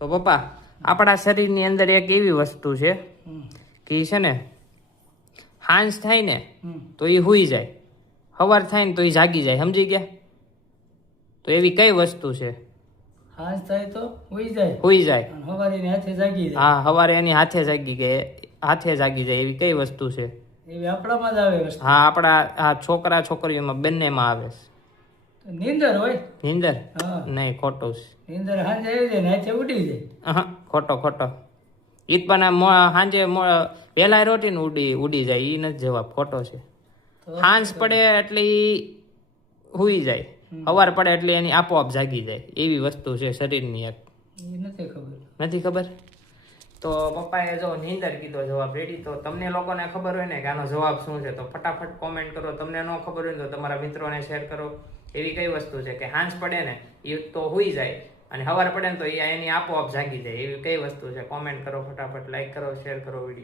તો પપ્પા આપણા શરીરની અંદર એક એવી વસ્તુ છે કે ઈ છે ને હાંજ થાય ને તો એ હુઈ જાય, સવાર થાય ને તો એ જાગી જાય, સમજી ગયા? તો એવી કઈ વસ્તુ છે? હાંજ થાય તો હુઈ જાય, હુઈ જાય, અને સવારે એની હાથે જાગી જાય. હા સવારે એની હાથે જાગી જાય એવી કઈ વસ્તુ છે? એવી આપણામાં જ આવે વસ્તુ. હા આપણા આ છોકરા છોકરીઓમાં બંનેમાં આવે છે. તો નીંદર હોય. નીંદર? હા. નહીં, ખોટું છે. નીંદર હાંજે આવી જાય ને હાથે ઉડી જાય. ખોટો ઈ પણ સાંજે વહેલા રોટી ને ઉડી જાય, ઈ નથી જવાબ, ખોટો છે. સાંજ પડે એટલે ઈ હુઈ જાય, સવાર પડે એટલે એની આપોઆપ જાગી જાય, એવી વસ્તુ છે શરીરની એક. એ નથી ખબર. નથી ખબર? તો પપ્પાએ જો નીંદર કીધો જવાબ રેડી. તો તમને લોકોને ખબર હોય ને કે આનો જવાબ શું છે તો ફટાફટ કોમેન્ટ કરો. તમને ન ખબર હોય ને તો તમારા મિત્રોને શેર કરો. એવી કઈ વસ્તુ છે કે સાંજ પડે ને એ તો હુઈ જાય અને સવાર પડે ને તો એની આપોઆપ જાગી જાય, એવી કઈ વસ્તુ છે? કોમેન્ટ કરો ફટાફટ, લાઈક કરો, શેર કરો વિડીયો.